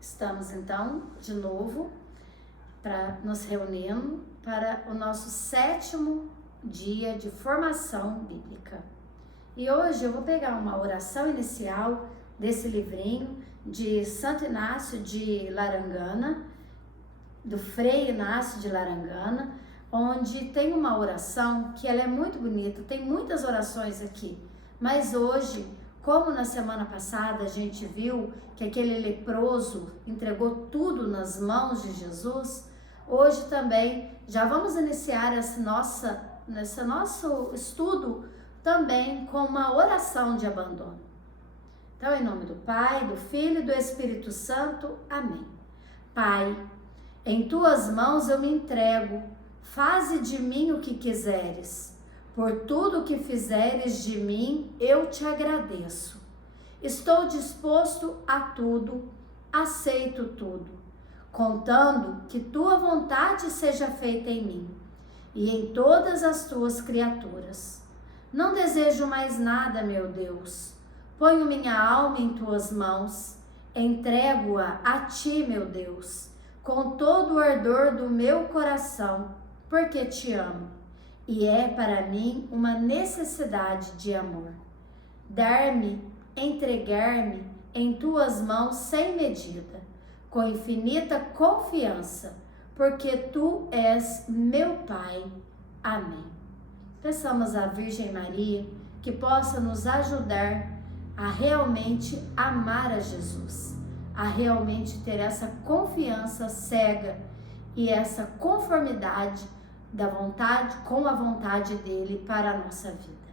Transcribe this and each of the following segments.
Estamos então de novo nos reunindo para o nosso 7º dia de formação bíblica. E hoje eu vou pegar uma oração inicial desse livrinho de Santo Inácio de Larangana, do Frei Inácio de Larangana, onde tem uma oração que ela é muito bonita, tem muitas orações aqui, mas hoje, como na semana passada a gente viu que aquele leproso entregou tudo nas mãos de Jesus, hoje também já vamos iniciar esse nosso estudo também com uma oração de abandono. Então, em nome do Pai, do Filho e do Espírito Santo. Amém. Pai, em tuas mãos eu me entrego, faze de mim o que quiseres. Por tudo que fizeres de mim, eu te agradeço. Estou disposto a tudo, aceito tudo, contando que tua vontade seja feita em mim e em todas as tuas criaturas. Não desejo mais nada, meu Deus. Ponho minha alma em tuas mãos, entrego-a a ti, meu Deus, com todo o ardor do meu coração, porque te amo. E é para mim uma necessidade de amor. Dar-me, entregar-me em tuas mãos sem medida, com infinita confiança, porque tu és meu Pai. Amém. Peçamos à Virgem Maria que possa nos ajudar a realmente amar a Jesus, a realmente ter essa confiança cega e essa conformidade da vontade com a vontade dele para a nossa vida.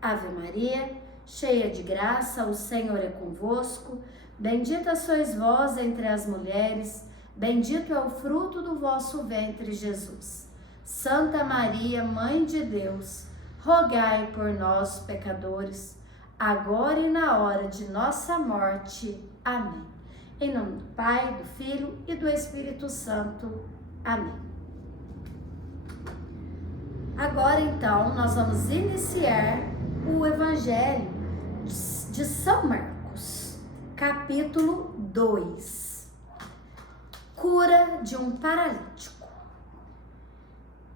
Ave Maria, cheia de graça, o Senhor é convosco. Bendita sois vós entre as mulheres, bendito é o fruto do vosso ventre, Jesus. Santa Maria, Mãe de Deus, rogai por nós, pecadores, agora e na hora de nossa morte. Amém. Em nome do Pai, do Filho e do Espírito Santo. Amém. Agora, então, nós vamos iniciar o Evangelho de São Marcos, capítulo 2. Cura de um paralítico.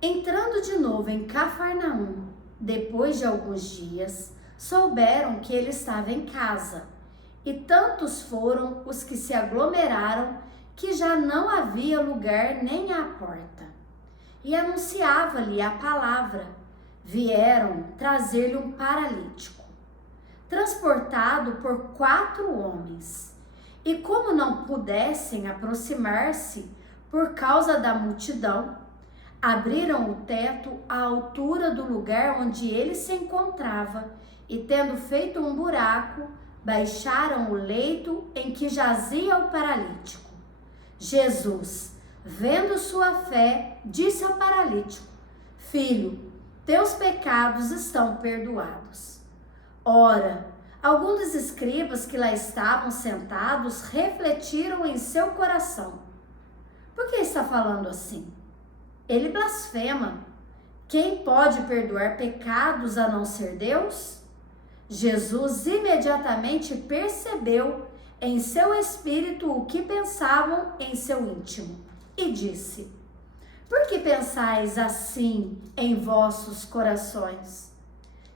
Entrando de novo em Cafarnaum, depois de alguns dias, souberam que ele estava em casa, e tantos foram os que se aglomeraram que já não havia lugar nem à porta. E anunciava-lhe a palavra. Vieram trazer-lhe um paralítico, transportado por 4 homens. E como não pudessem aproximar-se por causa da multidão, abriram o teto à altura do lugar onde ele se encontrava e, tendo feito um buraco, baixaram o leito em que jazia o paralítico. Jesus, vendo sua fé, disse ao paralítico: Filho, teus pecados estão perdoados. Ora, alguns dos escribas que lá estavam sentados refletiram em seu coração: por que está falando assim? Ele blasfema. Quem pode perdoar pecados a não ser Deus? Jesus imediatamente percebeu em seu espírito o que pensavam em seu íntimo e disse: por que pensais assim em vossos corações?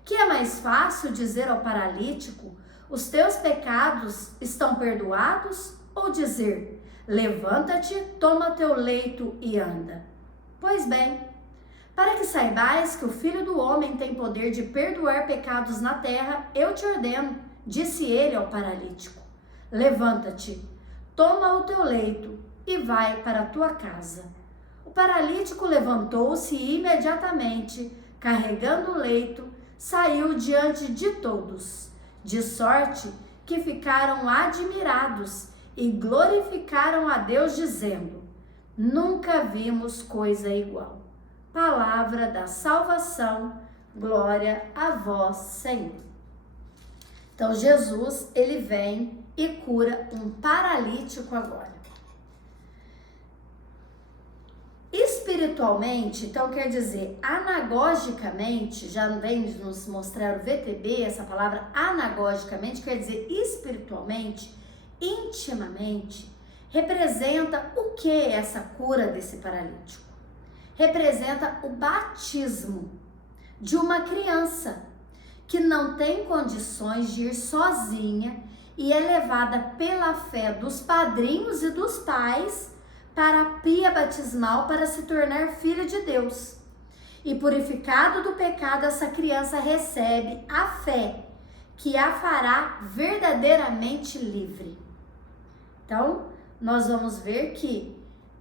Que é mais fácil dizer ao paralítico: os teus pecados estão perdoados? Ou dizer: levanta-te, toma teu leito e anda? Pois bem, para que saibais que o Filho do Homem tem poder de perdoar pecados na terra, eu te ordeno, disse ele ao paralítico: levanta-te, toma o teu leito e vai para a tua casa. O paralítico levantou-se e imediatamente, carregando o leito, saiu diante de todos, de sorte que ficaram admirados e glorificaram a Deus, dizendo: nunca vimos coisa igual. Palavra da salvação, glória a vós, Senhor. Então Jesus, ele vem e cura um paralítico agora. Espiritualmente, então quer dizer, anagogicamente, já vem nos mostrar o VTB, essa palavra anagogicamente quer dizer espiritualmente, intimamente, representa o que essa cura desse paralítico? Representa o batismo de uma criança que não tem condições de ir sozinha e é levada pela fé dos padrinhos e dos pais para a pia batismal para se tornar filha de Deus. E purificado do pecado, essa criança recebe a fé que a fará verdadeiramente livre. Então, nós vamos ver que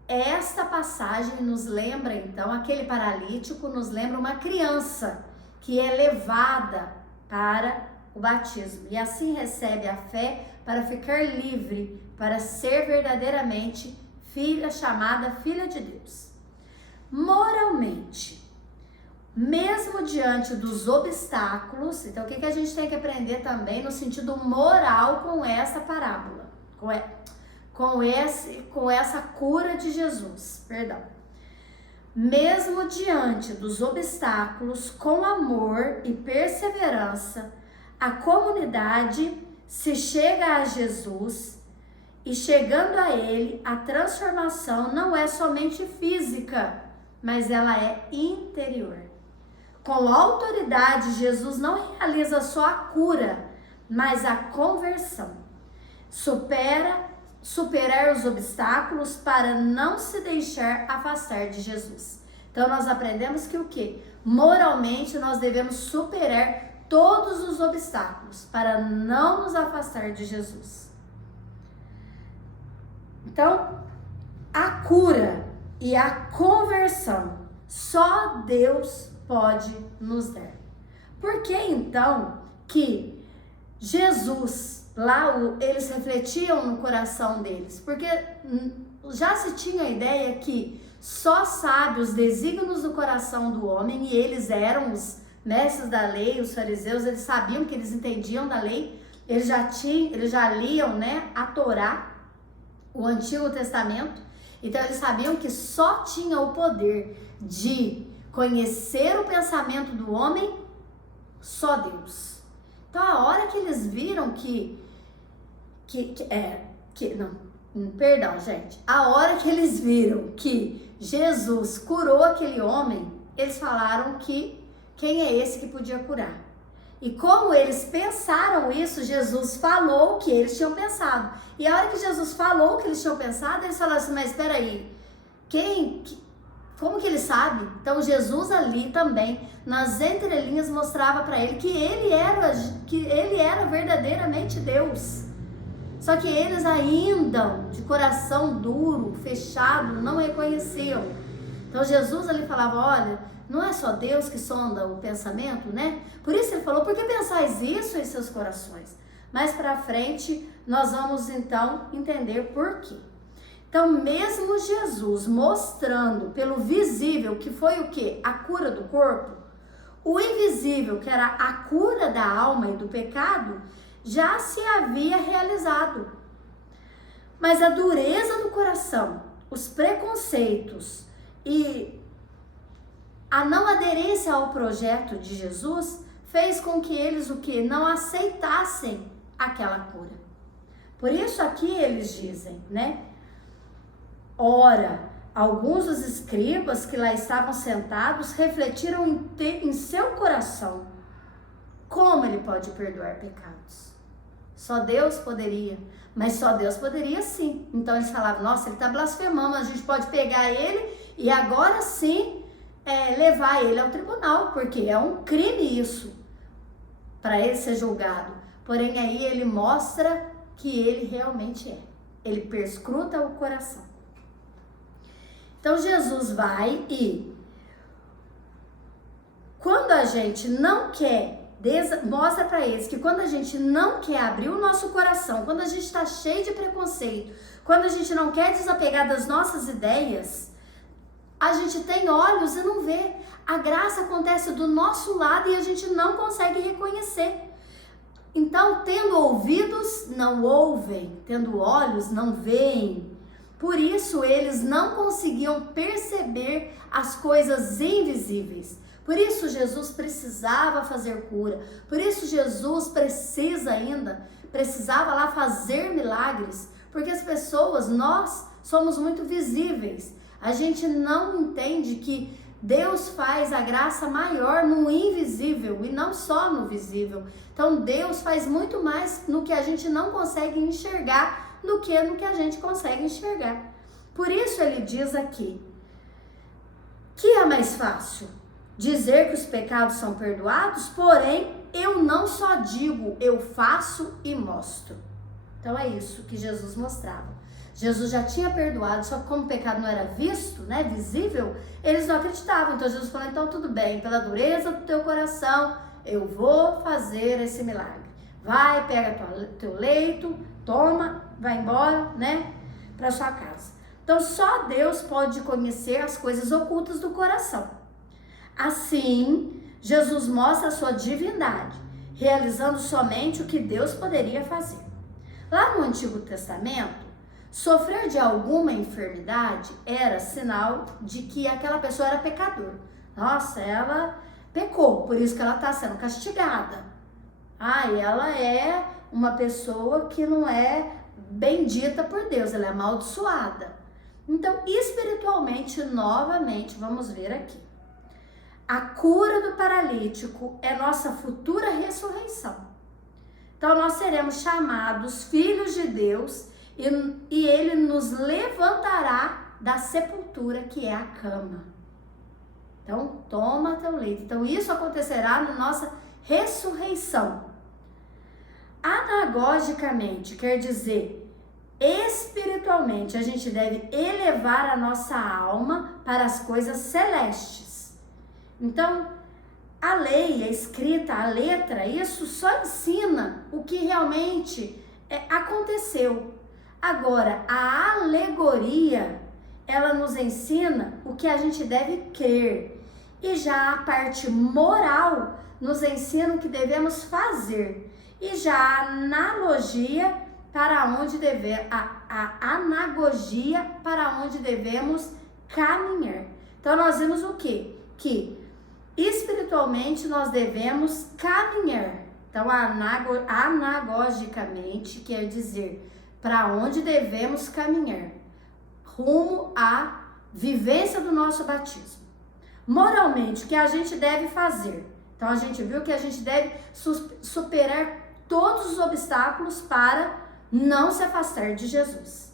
esta passagem nos lembra, então, aquele paralítico nos lembra uma criança que é levada para o batismo e assim recebe a fé para ficar livre, para ser verdadeiramente filha, chamada filha de Deus. Moralmente, mesmo diante dos obstáculos, então o que a gente tem que aprender também no sentido moral com essa parábola, com essa cura de Jesus, mesmo diante dos obstáculos, com amor e perseverança, a comunidade se chega a Jesus e, chegando a ele, a transformação não é somente física, mas ela é interior. Com autoridade, Jesus não realiza só a cura, mas a conversão. Superar os obstáculos para não se deixar afastar de Jesus. Então nós aprendemos que o quê? Moralmente nós devemos superar todos os obstáculos para não nos afastar de Jesus. Então, a cura e a conversão só Deus pode nos dar. Por que então que Jesus, lá eles refletiam no coração deles? Porque já se tinha a ideia que só sabe os desígnios do coração do homem, e eles eram os mestres da lei, os fariseus, eles sabiam que eles entendiam da lei, eles já liam, né, a Torá, o Antigo Testamento, então eles sabiam que só tinha o poder de conhecer o pensamento do homem, só Deus. Então a hora que eles viram a hora que eles viram que Jesus curou aquele homem, eles falaram que quem é esse que podia curar? E como eles pensaram isso, Jesus falou o que eles tinham pensado. E a hora que Jesus falou o que eles tinham pensado, eles falaram assim, mas espera aí, como que ele sabe? Então Jesus ali também, nas entrelinhas, mostrava para ele que ele era verdadeiramente Deus. Só que eles ainda, de coração duro, fechado, não reconheciam. Então Jesus ali falava, olha, não é só Deus que sonda o pensamento, né? Por isso ele falou, por que pensais isso em seus corações? Mais pra frente, nós vamos então entender por quê. Então, mesmo Jesus mostrando pelo visível, que foi o quê? A cura do corpo, o invisível, que era a cura da alma e do pecado, já se havia realizado. Mas a dureza do coração, os preconceitos e a não aderência ao projeto de Jesus fez com que eles não aceitassem aquela cura. Por isso aqui eles dizem, né? Ora, alguns dos escribas que lá estavam sentados refletiram em seu coração como ele pode perdoar pecados. Só Deus poderia, mas só Deus poderia sim. Então eles falavam, nossa, ele está blasfemando, a gente pode pegar ele e agora sim levar ele ao tribunal, porque é um crime isso, para ele ser julgado. Porém aí ele mostra que ele realmente é. Ele perscruta o coração. Então Jesus vai e quando a gente não quer, mostra para eles que quando a gente não quer abrir o nosso coração, quando a gente está cheio de preconceito, quando a gente não quer desapegar das nossas ideias, a gente tem olhos e não vê. A graça acontece do nosso lado e a gente não consegue reconhecer. Então, tendo ouvidos, não ouvem, tendo olhos, não veem. Por isso, eles não conseguiam perceber as coisas invisíveis. Por isso, Jesus precisava fazer cura. Por isso, Jesus precisava lá fazer milagres. Porque as pessoas, nós somos muito visíveis. A gente não entende que Deus faz a graça maior no invisível e não só no visível. Então Deus faz muito mais no que a gente não consegue enxergar do que no que a gente consegue enxergar. Por isso ele diz aqui, que é mais fácil dizer que os pecados são perdoados, porém eu não só digo, eu faço e mostro. Então é isso que Jesus mostrava. Jesus já tinha perdoado, só que como o pecado não era visto, né, visível, eles não acreditavam. Então Jesus falou, então tudo bem, pela dureza do teu coração, eu vou fazer esse milagre. Vai, pega teu leito, toma, vai embora, né, para sua casa. Então só Deus pode conhecer as coisas ocultas do coração. Assim, Jesus mostra a sua divindade, realizando somente o que Deus poderia fazer. Lá no Antigo Testamento, sofrer de alguma enfermidade era sinal de que aquela pessoa era pecador. Nossa, ela pecou, por isso que ela está sendo castigada. Ela é uma pessoa que não é bendita por Deus, ela é amaldiçoada. Então, espiritualmente, novamente, vamos ver aqui. A cura do paralítico é nossa futura ressurreição. Então, nós seremos chamados filhos de Deus e ele nos levantará da sepultura que é a cama. Então, toma teu leito. Então, isso acontecerá na nossa ressurreição. Anagogicamente, quer dizer, espiritualmente, a gente deve elevar a nossa alma para as coisas celestes. Então, a lei, a escrita, a letra, isso só ensina o que realmente aconteceu. Agora, a alegoria, ela nos ensina o que a gente deve crer. E já a parte moral nos ensina o que devemos fazer. E já a analogia para onde a anagogia para onde devemos caminhar. Então, nós vimos o quê? Que espiritualmente nós devemos caminhar. Então, anagogicamente quer dizer para onde devemos caminhar, rumo à vivência do nosso batismo. Moralmente, o que a gente deve fazer? Então, a gente viu que a gente deve superar todos os obstáculos para não se afastar de Jesus.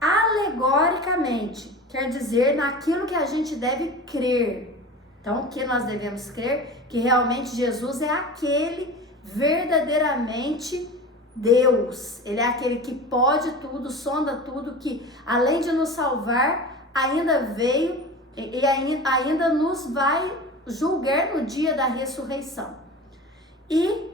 Alegoricamente, quer dizer naquilo que a gente deve crer. Então, o que nós devemos crer? Que realmente Jesus é aquele verdadeiramente Deus. Ele é aquele que pode tudo, sonda tudo, que além de nos salvar, ainda veio e ainda nos vai julgar no dia da ressurreição. E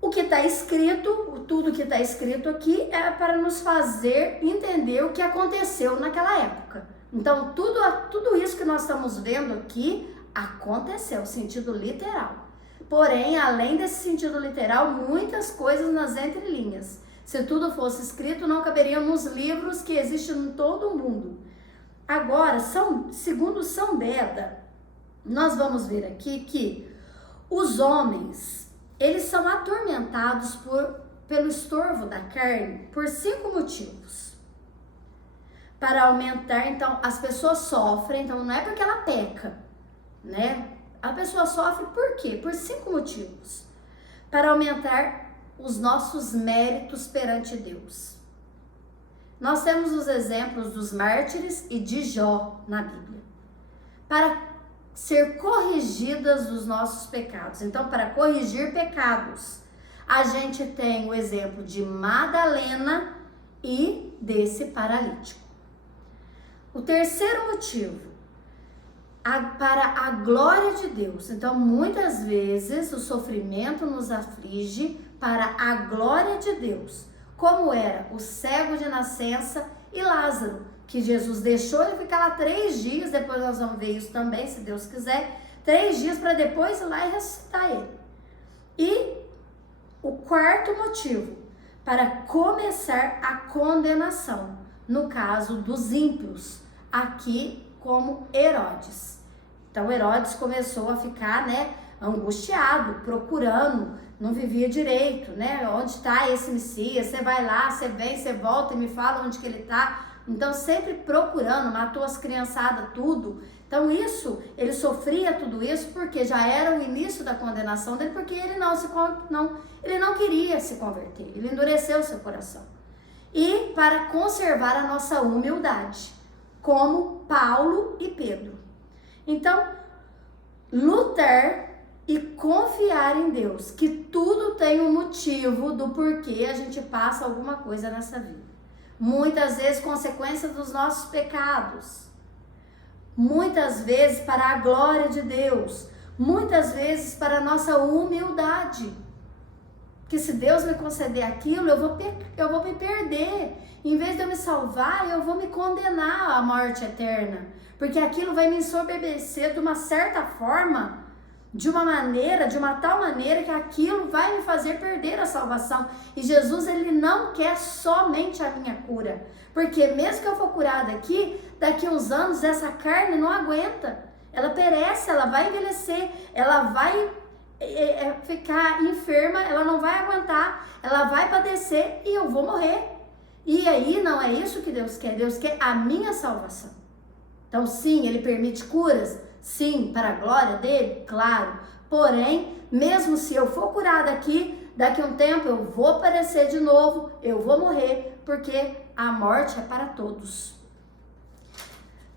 o que está escrito, tudo que está escrito aqui é para nos fazer entender o que aconteceu naquela época. Então, tudo isso que nós estamos vendo aqui aconteceu, sentido literal. Porém, além desse sentido literal, muitas coisas nas entrelinhas. Se tudo fosse escrito, não caberiam nos livros que existem em todo o mundo. Agora, segundo São Beda, nós vamos ver aqui que os homens, eles são atormentados pelo estorvo da carne por 5 motivos. Para aumentar, então, as pessoas sofrem, então não é porque ela peca, né? A pessoa sofre por quê? Por 5 motivos. Para aumentar os nossos méritos perante Deus. Nós temos os exemplos dos mártires e de Jó na Bíblia. Para ser corrigidas os nossos pecados. Então, para corrigir pecados, a gente tem o exemplo de Madalena e desse paralítico. O terceiro motivo, para a glória de Deus. Então, muitas vezes o sofrimento nos aflige para a glória de Deus, como era o cego de nascença e Lázaro, que Jesus deixou ele ficar lá 3 dias, depois nós vamos ver isso também, se Deus quiser, 3 dias para depois ir lá e ressuscitar ele. E o quarto motivo, para começar a condenação, no caso dos ímpios, aqui como Herodes. Então Herodes começou a ficar, angustiado, procurando, não vivia direito, né? Onde está esse Messias? Você vai lá, você vem, você volta e me fala onde que ele está. Então, sempre procurando, matou as criançadas, tudo. Então, ele sofria tudo isso porque já era o início da condenação dele, porque ele não queria se converter, ele endureceu seu coração. E para conservar a nossa humildade, como Paulo e Pedro. Então, lutar e confiar em Deus, que tudo tem um motivo do porquê a gente passa alguma coisa nessa vida. Muitas vezes consequência dos nossos pecados, muitas vezes para a glória de Deus, muitas vezes para a nossa humildade. Que se Deus me conceder aquilo, eu vou me perder. Em vez de eu me salvar, eu vou me condenar à morte eterna. Porque aquilo vai me ensoberbecer de uma certa forma, de uma tal maneira que aquilo vai me fazer perder a salvação. E Jesus, ele não quer somente a minha cura. Porque mesmo que eu for curada aqui, daqui a uns anos essa carne não aguenta. Ela perece, ela vai envelhecer, ela vai ficar enferma, ela não vai aguentar, ela vai padecer e eu vou morrer. E aí não é isso que Deus quer a minha salvação. Então sim, ele permite curas, sim, para a glória dele, claro. Porém, mesmo se eu for curada aqui, daqui a um tempo eu vou aparecer de novo, eu vou morrer, porque a morte é para todos.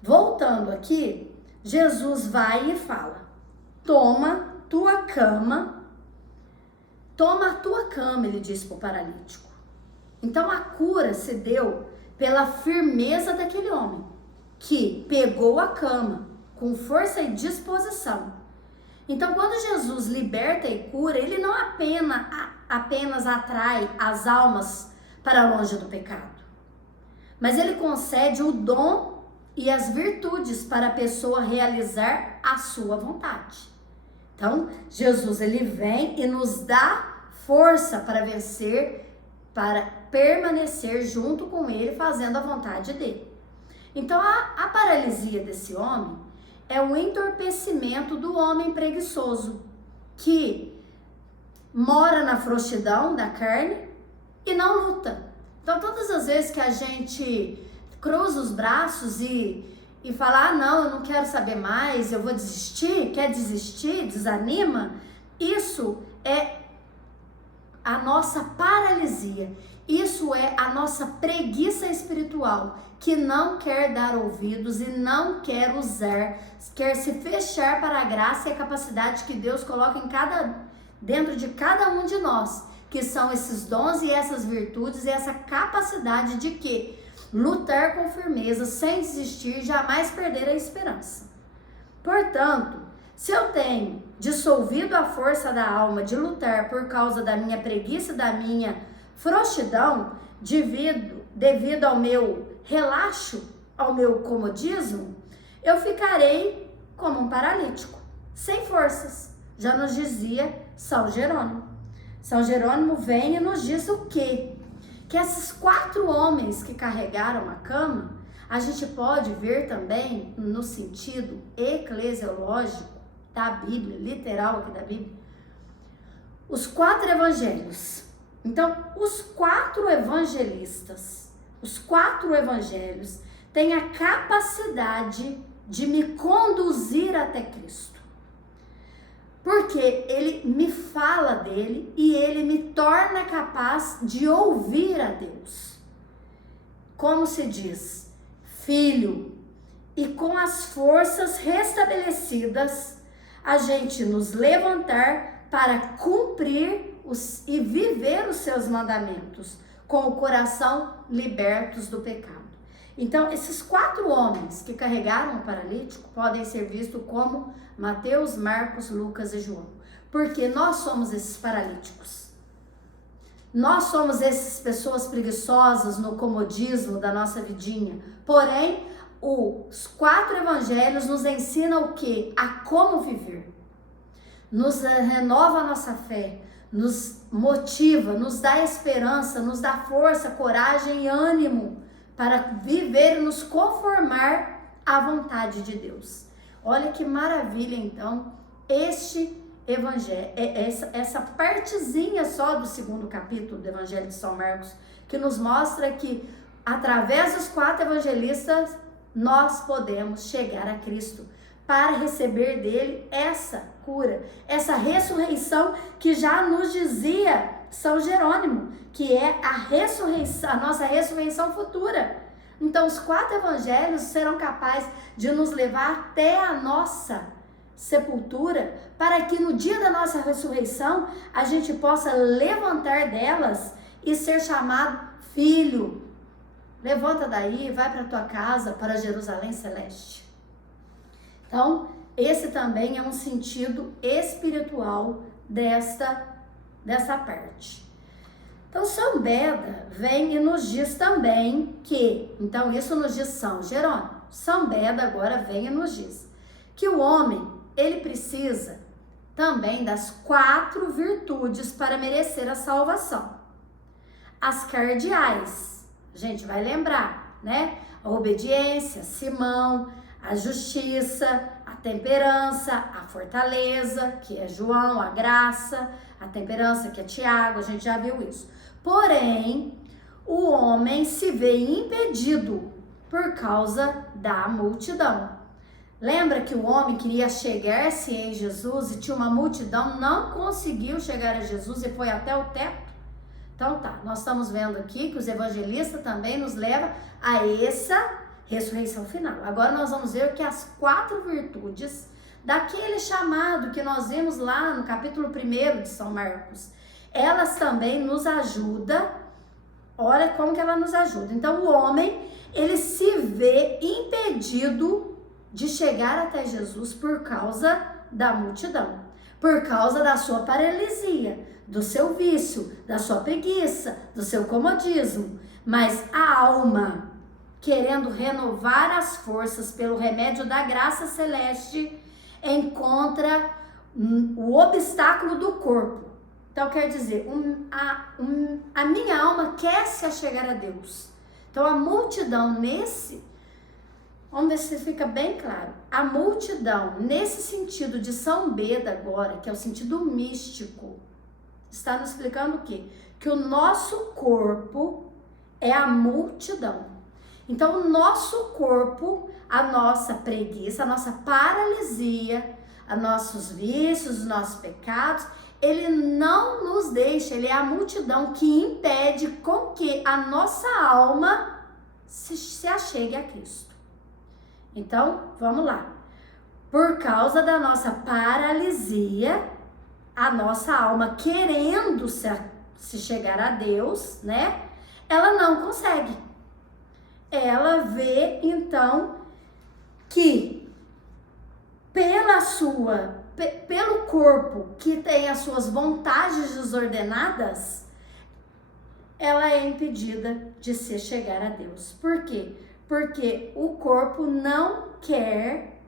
Voltando aqui, Jesus vai e fala: toma a tua cama, ele disse para o paralítico. Então a cura se deu pela firmeza daquele homem, que pegou a cama com força e disposição. Então quando Jesus liberta e cura, ele não apenas atrai as almas para longe do pecado, mas ele concede o dom e as virtudes para a pessoa realizar a sua vontade. Então, Jesus, ele vem e nos dá força para vencer, para permanecer junto com ele, fazendo a vontade dele. Então, a paralisia desse homem é o entorpecimento do homem preguiçoso, que mora na frouxidão da carne e não luta. Então, todas as vezes que a gente cruza os braços e falar, não, eu não quero saber mais, eu vou desistir, quer desistir, desanima, isso é a nossa paralisia, isso é a nossa preguiça espiritual, que não quer dar ouvidos e não quer usar, quer se fechar para a graça e a capacidade que Deus coloca dentro de cada um de nós, que são esses dons e essas virtudes e essa capacidade de quê? Lutar com firmeza, sem desistir, jamais perder a esperança. Portanto, se eu tenho dissolvido a força da alma de lutar por causa da minha preguiça, da minha frouxidão, devido ao meu relaxo, ao meu comodismo, eu ficarei como um paralítico, sem forças. Já nos dizia São Jerônimo. São Jerônimo vem e nos diz o quê? Que esses 4 homens que carregaram a cama, a gente pode ver também no sentido eclesiológico da Bíblia, literal aqui da Bíblia, os 4 evangelhos. Então, os 4 evangelistas, os 4 evangelhos têm a capacidade de me conduzir até Cristo. Porque ele me fala dele e ele me torna capaz de ouvir a Deus. Como se diz, filho, e com as forças restabelecidas, a gente nos levantar para cumprir e viver os seus mandamentos, com o coração libertos do pecado. Então, esses 4 homens que carregaram o paralítico podem ser vistos como Mateus, Marcos, Lucas e João. Porque nós somos esses paralíticos. Nós somos essas pessoas preguiçosas no comodismo da nossa vidinha. Porém, os 4 evangelhos nos ensinam o quê? A como viver. Nos renova a nossa fé, nos motiva, nos dá esperança, nos dá força, coragem e ânimo para viver e nos conformar à vontade de Deus. Olha que maravilha, então, este essa partezinha só do 2º capítulo do Evangelho de São Marcos, que nos mostra que através dos 4 evangelistas nós podemos chegar a Cristo para receber dele essa cura, essa ressurreição que já nos dizia São Jerônimo, que é a ressurreição, a nossa ressurreição futura. Então os 4 evangelhos serão capazes de nos levar até a nossa sepultura, para que no dia da nossa ressurreição a gente possa levantar delas e ser chamado filho. Levanta daí, vai para tua casa, para Jerusalém Celeste. Então, esse também é um sentido espiritual dessa parte. Então, São Beda vem e nos diz também que, então isso nos diz São Jerônimo, São Beda agora vem e nos diz que o homem, ele precisa também das 4 virtudes para merecer a salvação. As cardeais, a gente vai lembrar, né? A obediência, Simão, a justiça, a temperança, a fortaleza, que é João, a graça, a temperança, que é Tiago, a gente já viu isso. Porém, o homem se vê impedido por causa da multidão. Lembra que o homem queria chegar-se em Jesus e tinha uma multidão, não conseguiu chegar a Jesus e foi até o teto? Então tá, nós estamos vendo aqui que os evangelistas também nos levam a essa ressurreição final. Agora nós vamos ver que as 4 virtudes daquele chamado que nós vimos lá no capítulo 1 de São Marcos, elas também nos ajudam. Olha como que ela nos ajuda. Então o homem, ele se vê impedido de chegar até Jesus por causa da multidão, por causa da sua paralisia, do seu vício, da sua preguiça, do seu comodismo. Mas a alma, querendo renovar as forças pelo remédio da graça celeste, encontra o obstáculo do corpo. Então quer dizer, a minha alma quer se achegar a Deus. Então a multidão vamos ver se fica bem claro. A multidão, nesse sentido de São Beda agora, que é o sentido místico, está nos explicando o quê? Que o nosso corpo é a multidão. Então o nosso corpo, a nossa preguiça, a nossa paralisia, os nossos vícios, os nossos pecados, ele não nos deixa, ele é a multidão que impede com que a nossa alma se achegue a Cristo. Então, vamos lá. Por causa da nossa paralisia, a nossa alma querendo se chegar a Deus, né? Ela não consegue. Ela vê, então, que pelo corpo que tem as suas vontades desordenadas, ela é impedida de se chegar a Deus. Por quê? Porque o corpo não quer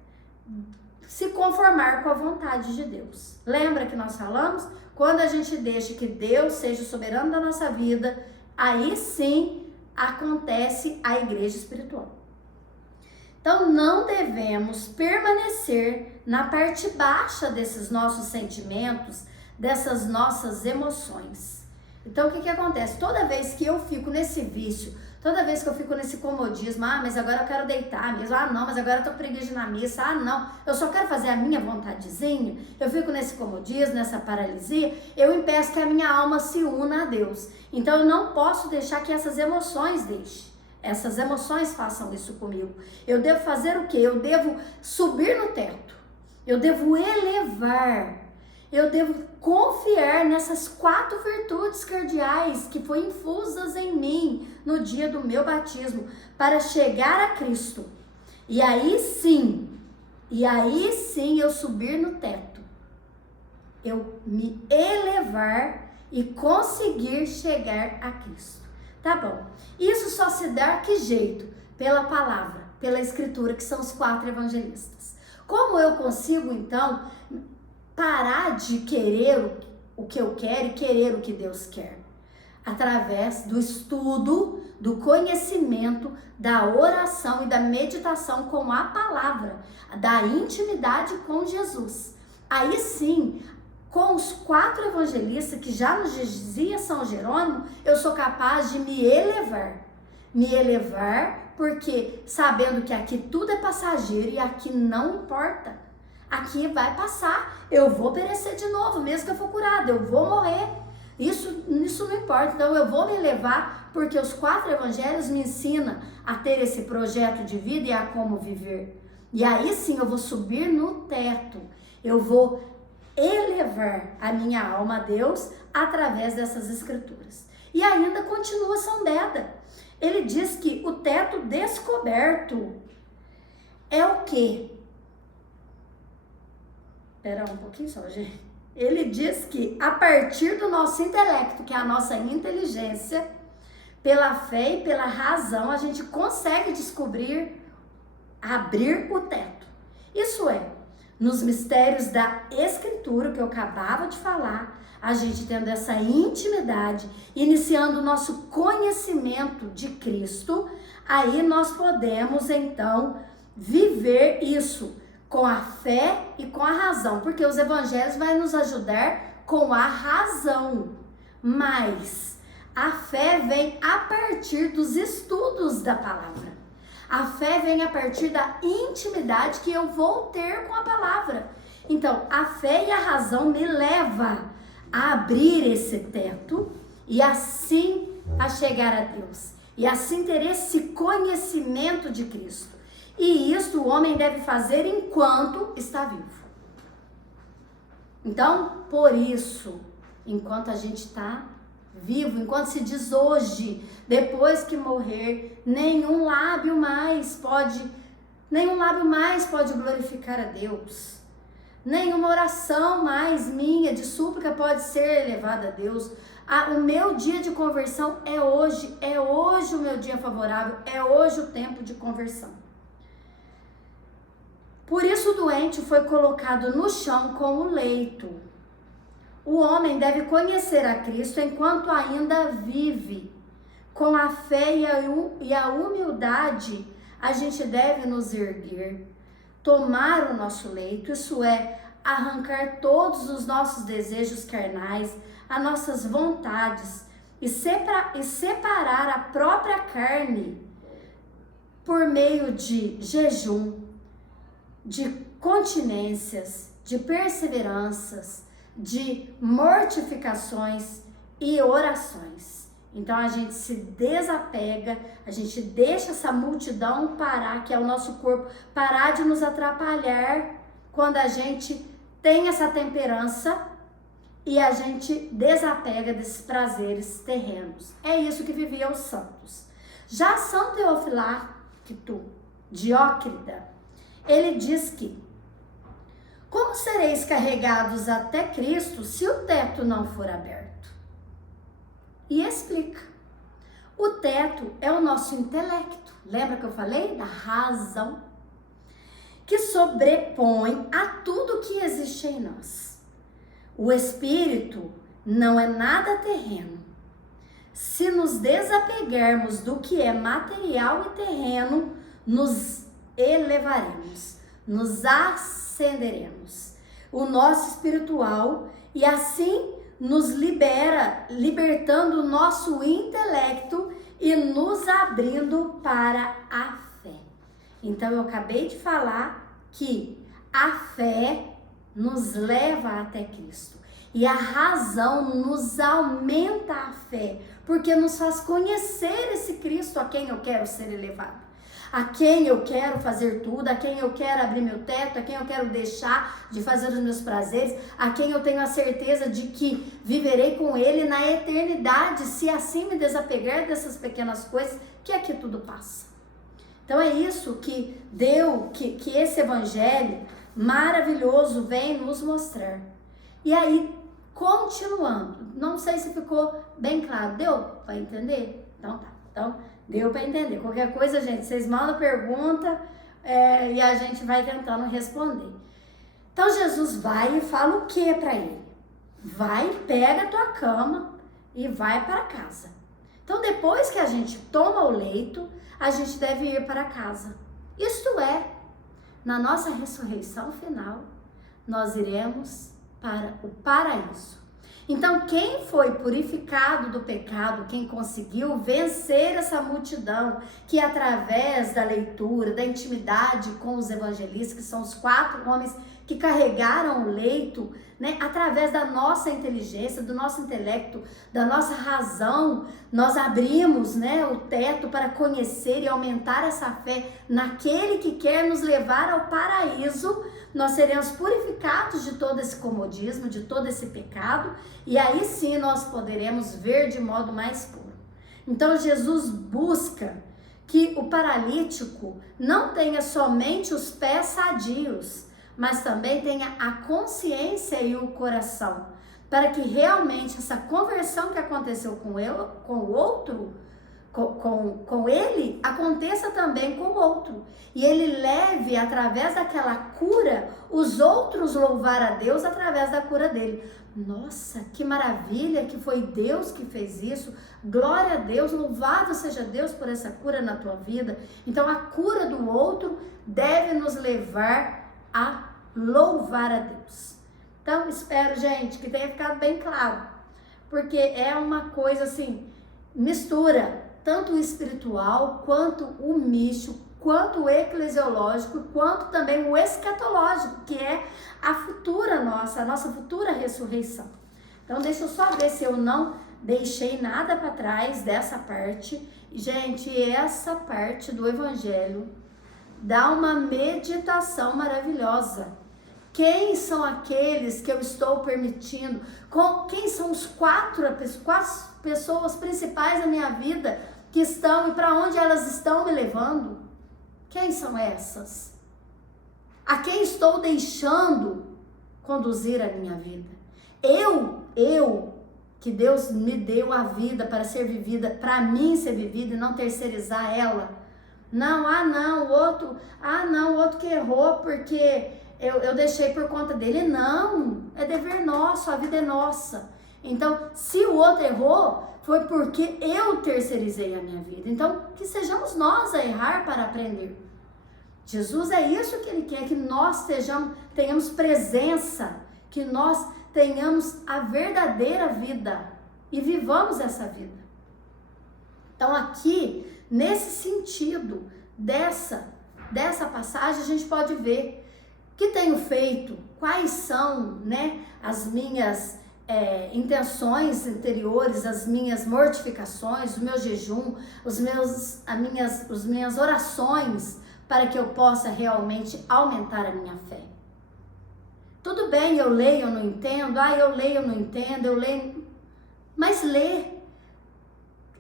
se conformar com a vontade de Deus. Lembra que nós falamos? Quando a gente deixa que Deus seja o soberano da nossa vida, aí sim acontece a igreja espiritual. Então não devemos permanecer na parte baixa desses nossos sentimentos, dessas nossas emoções. Então o que acontece? Toda vez que eu fico nesse vício, toda vez que eu fico nesse comodismo, mas agora eu quero deitar mesmo, não, mas agora eu tô com preguiça de ir na missa, não, eu só quero fazer a minha vontadezinha, eu fico nesse comodismo, nessa paralisia, eu impeço que a minha alma se una a Deus. Então eu não posso deixar que essas emoções essas emoções façam isso comigo. Eu devo fazer o quê? Eu devo subir no teto, eu devo elevar, eu devo confiar nessas 4 virtudes cardeais que foram infusas em mim no dia do meu batismo para chegar a Cristo. E aí sim eu subir no teto, eu me elevar e conseguir chegar a Cristo. Tá bom, isso só se dá que jeito? Pela palavra, pela escritura, que são os 4 evangelistas. Como eu consigo então parar de querer o que eu quero e querer o que Deus quer? Através do estudo, do conhecimento, da oração e da meditação com a palavra, da intimidade com Jesus. Aí sim, com os 4 evangelistas que já nos dizia São Jerônimo, eu sou capaz de me elevar. Me elevar porque sabendo que aqui tudo é passageiro e aqui não importa. Aqui vai passar, eu vou perecer de novo, mesmo que eu for curada, eu vou morrer. Isso não importa, então eu vou me elevar porque os 4 evangelhos me ensinam a ter esse projeto de vida e a como viver. E aí sim eu vou subir no teto, eu vou elevar a minha alma a Deus através dessas escrituras. E ainda continua São Beda. Ele diz que o teto descoberto é o quê? Espera um pouquinho só, gente. Ele diz que a partir do nosso intelecto, que é a nossa inteligência, pela fé e pela razão, a gente consegue descobrir, abrir o teto. Isso é, nos mistérios da Escritura, que eu acabava de falar, a gente tendo essa intimidade, iniciando o nosso conhecimento de Cristo, aí nós podemos então viver isso com a fé e com a razão, porque os evangelhos vão nos ajudar com a razão, mas a fé vem a partir dos estudos da palavra. A fé vem a partir da intimidade que eu vou ter com a palavra. Então, a fé e a razão me levam a abrir esse teto e assim a chegar a Deus. E assim ter esse conhecimento de Cristo. E isso o homem deve fazer enquanto está vivo. Então, por isso, enquanto a gente está vivo, enquanto se diz hoje, depois que morrer, nenhum lábio mais pode glorificar a Deus. Nenhuma oração mais minha de súplica pode ser elevada a Deus. O meu dia de conversão é hoje o meu dia favorável, é hoje o tempo de conversão. Por isso o doente foi colocado no chão com o leito. O homem deve conhecer a Cristo enquanto ainda vive. Com a fé e a humildade, a gente deve nos erguer, tomar o nosso leito, isso é, arrancar todos os nossos desejos carnais, as nossas vontades e separar a própria carne por meio de jejum, de continências, de perseveranças, de mortificações e orações. Então a gente se desapega, a gente deixa essa multidão parar, que é o nosso corpo, parar de nos atrapalhar quando a gente tem essa temperança e a gente desapega desses prazeres terrenos. É isso que viviam os santos. Já São Teofilacto Diócrida, ele diz que como sereis carregados até Cristo se o teto não for aberto? E explica. O teto é o nosso intelecto. Lembra que eu falei da razão? Que sobrepõe a tudo que existe em nós. O espírito não é nada terreno. Se nos desapegarmos do que é material e terreno, nos elevaremos, nos ascenderemos. O nosso espiritual e assim nos libertando o nosso intelecto e nos abrindo para a fé. Então eu acabei de falar que a fé nos leva até Cristo e a razão nos aumenta a fé, porque nos faz conhecer esse Cristo a quem eu quero ser elevado, a quem eu quero fazer tudo, a quem eu quero abrir meu teto, a quem eu quero deixar de fazer os meus prazeres, a quem eu tenho a certeza de que viverei com Ele na eternidade, se assim me desapegar dessas pequenas coisas, que aqui tudo passa. Então é isso que que esse evangelho maravilhoso vem nos mostrar. E aí, continuando, não sei se ficou bem claro, deu para entender? Então tá, então deu para entender. Qualquer coisa, gente, vocês mandam pergunta e a gente vai tentando responder. Então Jesus vai e fala o que para ele? Vai, pega a tua cama e vai para casa. Então depois que a gente toma o leito, a gente deve ir para casa. Isto é, na nossa ressurreição final, nós iremos para o paraíso. Então, quem foi purificado do pecado, quem conseguiu vencer essa multidão, que através da leitura, da intimidade com os evangelistas, que são os 4 homens que carregaram o leito, né? Através da nossa inteligência, do nosso intelecto, da nossa razão, nós abrimos, né, o teto para conhecer e aumentar essa fé naquele que quer nos levar ao paraíso. Nós seremos purificados de todo esse comodismo, de todo esse pecado, e aí sim nós poderemos ver de modo mais puro. Então Jesus busca que o paralítico não tenha somente os pés sadios, mas também tenha a consciência e o coração, para que realmente essa conversão que aconteceu com o outro, com ele, aconteça também com o outro. E ele leve, através daquela cura, os outros louvar a Deus através da cura dele. Nossa, que maravilha que foi Deus que fez isso. Glória a Deus, louvado seja Deus por essa cura na tua vida. Então a cura do outro deve nos levar a louvar a Deus. Então espero, gente, que tenha ficado bem claro, porque é uma coisa assim, mistura tanto o espiritual, quanto o místico, quanto o eclesiológico, quanto também o escatológico, que é a futura nossa, a nossa futura ressurreição. Então deixa eu só ver se eu não deixei nada para trás dessa parte. Gente, essa parte do evangelho dá uma meditação maravilhosa. Quem são aqueles que eu estou permitindo? Quem são os quatro pessoas principais da minha vida que estão e para onde elas estão me levando? Quem são essas? A quem estou deixando conduzir a minha vida? Que Deus me deu a vida para ser vivida, para mim ser vivida e não terceirizar ela. Não, o outro que errou porque eu deixei por conta dele. Não, é dever nosso, a vida é nossa. Então, se o outro errou, foi porque eu terceirizei a minha vida. Então, que sejamos nós a errar para aprender. Jesus é isso que ele quer, que nós tenhamos presença, que nós tenhamos a verdadeira vida e vivamos essa vida. Então, aqui, nesse sentido dessa passagem, a gente pode ver que tenho feito, quais são, né, as minhas intenções interiores, as minhas mortificações, o meu jejum, as minhas orações, para que eu possa realmente aumentar a minha fé. Tudo bem, eu leio, eu não entendo, eu leio, eu não entendo, eu leio, mas ler,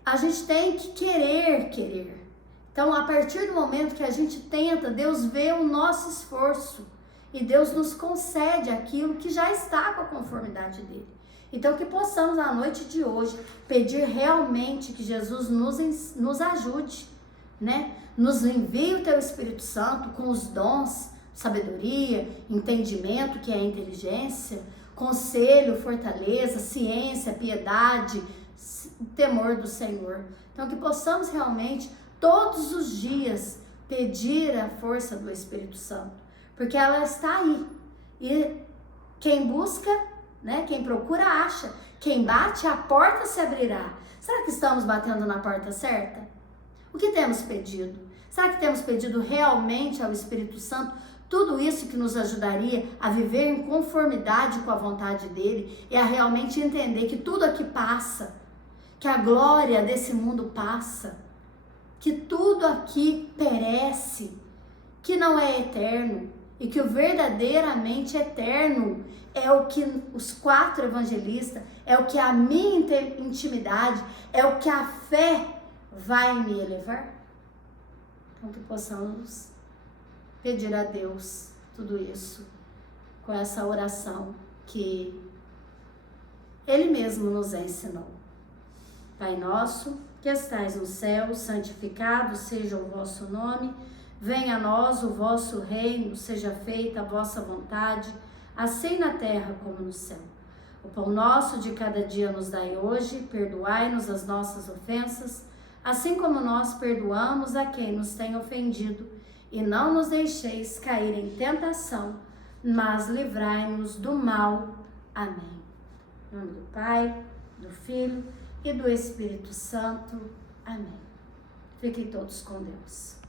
a gente tem que querer. Então, a partir do momento que a gente tenta, Deus vê o nosso esforço e Deus nos concede aquilo que já está com a conformidade dele. Então, que possamos na noite de hoje pedir realmente que Jesus nos ajude, né? Nos envie o teu Espírito Santo com os dons, sabedoria, entendimento, que é a inteligência, conselho, fortaleza, ciência, piedade, temor do Senhor. Então, que possamos realmente todos os dias pedir a força do Espírito Santo, porque ela está aí. E quem busca, né, quem procura acha, quem bate, a porta se abrirá. Será que estamos batendo na porta certa? O que temos pedido? Será que temos pedido realmente ao Espírito Santo tudo isso que nos ajudaria a viver em conformidade com a vontade dele e a realmente entender que tudo aqui passa, que a glória desse mundo passa, que tudo aqui perece, que não é eterno e que o verdadeiramente eterno é o que os 4 evangelistas, é o que a minha intimidade, é o que a fé vai me elevar? Então que possamos pedir a Deus tudo isso com essa oração que Ele mesmo nos ensinou. Pai nosso, que estais no céu, santificado seja o vosso nome, venha a nós o vosso reino, seja feita a vossa vontade, assim na terra como no céu. O pão nosso de cada dia nos dai hoje, perdoai-nos as nossas ofensas, assim como nós perdoamos a quem nos tem ofendido, e não nos deixeis cair em tentação, mas livrai-nos do mal. Amém. Em nome do Pai, do Filho e do Espírito Santo. Amém. Fiquem todos com Deus.